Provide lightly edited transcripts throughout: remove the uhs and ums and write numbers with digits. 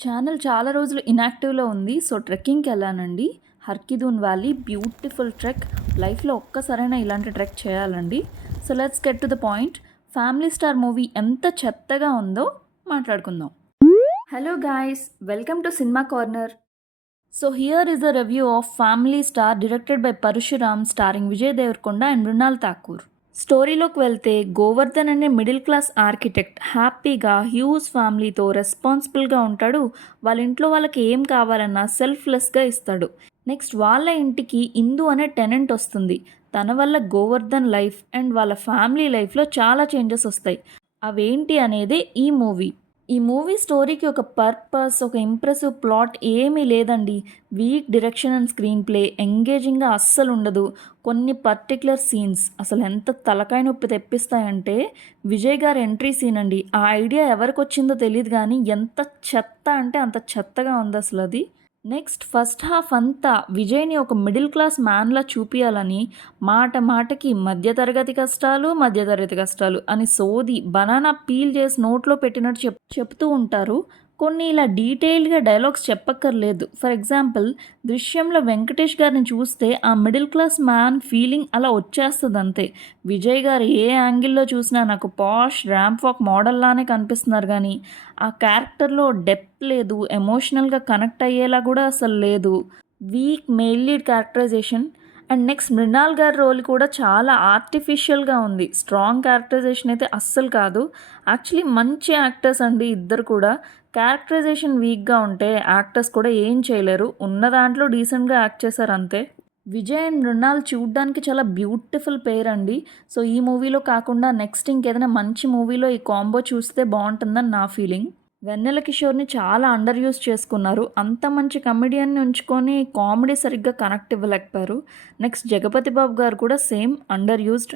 Channel చాలా రోజులు ఇన్యాక్టివ్‌లో ఉంది. సో, ట్రెక్కింగ్‌కెళ్ళానండి. Harkidun valley beautiful trek. లైఫ్‌లో ఒక్కసారైనా ఇలాంటి ట్రెక్ చేయాలండి. So, let's get to the point. Family Star movie ఎంత చెత్తగా ఉందో మాట్లాడుకుందాం. Hello guys! Welcome to Cinema Corner. So, here is the review of Family Star directed by Parasuram starring Vijay Deverakonda and Mrunal Thakur. స్టోరీలోకి వెళ్తే గోవర్ధన్ అనే మిడిల్ క్లాస్ ఆర్కిటెక్ట్ హ్యాపీగా huge ఫ్యామిలీతో రెస్పాన్సిబుల్గా ఉంటాడు. వాళ్ళ ఇంట్లో వాళ్ళకి ఏం కావాలన్నా సెల్ఫ్లెస్గా ఇస్తాడు. నెక్స్ట్ వాళ్ళ ఇంటికి ఇందు అనే టెనెంట్ వస్తుంది. తన వల్ల గోవర్ధన్ లైఫ్ అండ్ వాళ్ళ ఫ్యామిలీ లైఫ్లో చాలా చేంజెస్ వస్తాయి. అవేంటి అనేదే ఈ మూవీ స్టోరీకి ఒక పర్పస్, ఒక ఇంప్రెసివ్ ప్లాట్ ఏమీ లేదండి. Weak direction and screenplay, ఎంగేజింగ్గా అస్సలు ఉండదు. కొన్ని పర్టికులర్ సీన్స్ అసలు ఎంత తలకాయ నొప్పి తెప్పిస్తాయంటే, విజయ్ గారి ఎంట్రీ సీన్ అండి. ఆ ఐడియా ఎవరికి వచ్చిందో తెలియదు కానీ ఎంత చెత్త అంటే అంత చెత్తగా ఉంది అసలు అది. నెక్స్ట్ ఫస్ట్ హాఫ్ అంతా విజయ్ని ఒక మిడిల్ క్లాస్ మ్యాన్లా చూపియాలని మాట మాటకి మధ్యతరగతి కష్టాలు అని సోది బనానా పీల్ చేసి నోట్లో పెట్టినట్టు చెప్తూ ఉంటారు. కొన్ని ఇలా డీటెయిల్డ్గా డైలాగ్స్ చెప్పక్కర్లేదు. ఫర్ ఎగ్జాంపుల్, దృశ్యంలో వెంకటేష్ గారిని చూస్తే ఆ మిడిల్ క్లాస్ మ్యాన్ ఫీలింగ్ అలా వచ్చేస్తుంది అంతే. విజయ్ గారు ఏ యాంగిల్లో చూసినా నాకు పాష్ ర్యాంప్ వాక్ మోడల్లానే కనిపిస్తున్నారు కానీ ఆ క్యారెక్టర్లో డెప్త్ లేదు, ఎమోషనల్గా కనెక్ట్ అయ్యేలా కూడా అసలు లేదు. Weak male lead characterisation. And next Mrunal గారి రోల్ కూడా చాలా ఆర్టిఫిషియల్గా ఉంది. స్ట్రాంగ్ క్యారెక్టరైజేషన్ అయితే అస్సలు కాదు. యాక్చువల్లీ మంచి యాక్టర్స్ అండి ఇద్దరు కూడా. క్యారెక్టరైజేషన్ వీక్గా ఉంటే యాక్టర్స్ కూడా ఏం చేయలేరు. ఉన్న దాంట్లో డీసెంట్గా యాక్ట్ చేశారు అంతే. విజయ్ అండ్ మృణాల్ చూడ్డానికి చాలా బ్యూటిఫుల్ పేర్ అండి. సో, ఈ మూవీలో కాకుండా నెక్స్ట్ ఇంకేదైనా మంచి మూవీలో ఈ కాంబో చూస్తే బాగుంటుందని నా ఫీలింగ్. వెన్నెల కిషోర్ని చాలా అండర్ యూస్ చేసుకున్నారు. అంత మంచి కమెడియన్ని ఉంచుకొని కామెడీ సరిగ్గా కనెక్ట్ ఇవ్వలేకపోయారు. నెక్స్ట్ జగపతి బాబు గారు కూడా సేమ్ అండర్ యూస్డ్.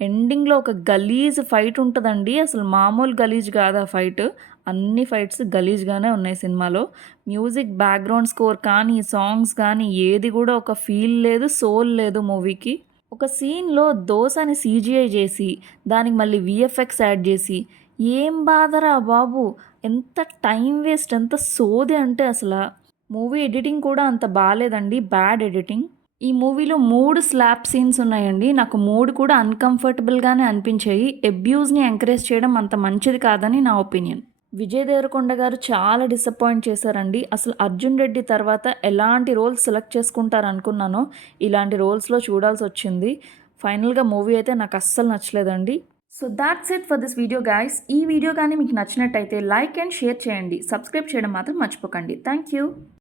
ఎండింగ్లో ఒక గలీజ్ ఫైట్ ఉంటుందండి. అసలు మామూలు గలీజ్ కాదు ఆ ఫైట్. అన్ని ఫైట్స్ గలీజ్గానే ఉన్నాయి సినిమాలో. మ్యూజిక్, బ్యాక్గ్రౌండ్ స్కోర్ కానీ, సాంగ్స్ కానీ ఏది కూడా ఒక ఫీల్ లేదు, సోల్ లేదు మూవీకి. ఒక సీన్లో దోశని సీజీఐ చేసి దానికి మళ్ళీ విఎఫ్ఎక్స్ యాడ్ చేసి ఏం బాధరా బాబు, ఎంత టైం వేస్ట్, ఎంత సోది అంటే అసలు. మూవీ ఎడిటింగ్ కూడా అంత బాగాలేదండి, బ్యాడ్ ఎడిటింగ్. ఈ మూవీలో 3 స్లాప్ సీన్స్ ఉన్నాయండి. నాకు 3 కూడా అన్‌కంఫర్టబుల్‌గానే అనిపించాయి. అబ్యూస్‌ని ఎంకరేజ్ చేయడం అంత మంచిది కాదని నా ఒపీనియన్. విజయ్ దేవరకొండ గారు చాలా డిసప్పాయింట్ చేశారండి. అసలు అర్జున్ రెడ్డి తర్వాత ఎలాంటి రోల్స్ సెలెక్ట్ చేసుకుంటారనుకున్నానో ఇలాంటి రోల్స్‌లో చూడాల్సొచ్చింది. ఫైనల్‌గా మూవీ అయితే నాకు అస్సలు నచ్చలేదండి. So that's it for this video guys. ఈ వీడియో కానీ మీకు నచ్చినట్టయితే లైక్ అండ్ షేర్ చేయండి. సబ్స్క్రైబ్ చేయడం మాత్రం మర్చిపోకండి. Thank you.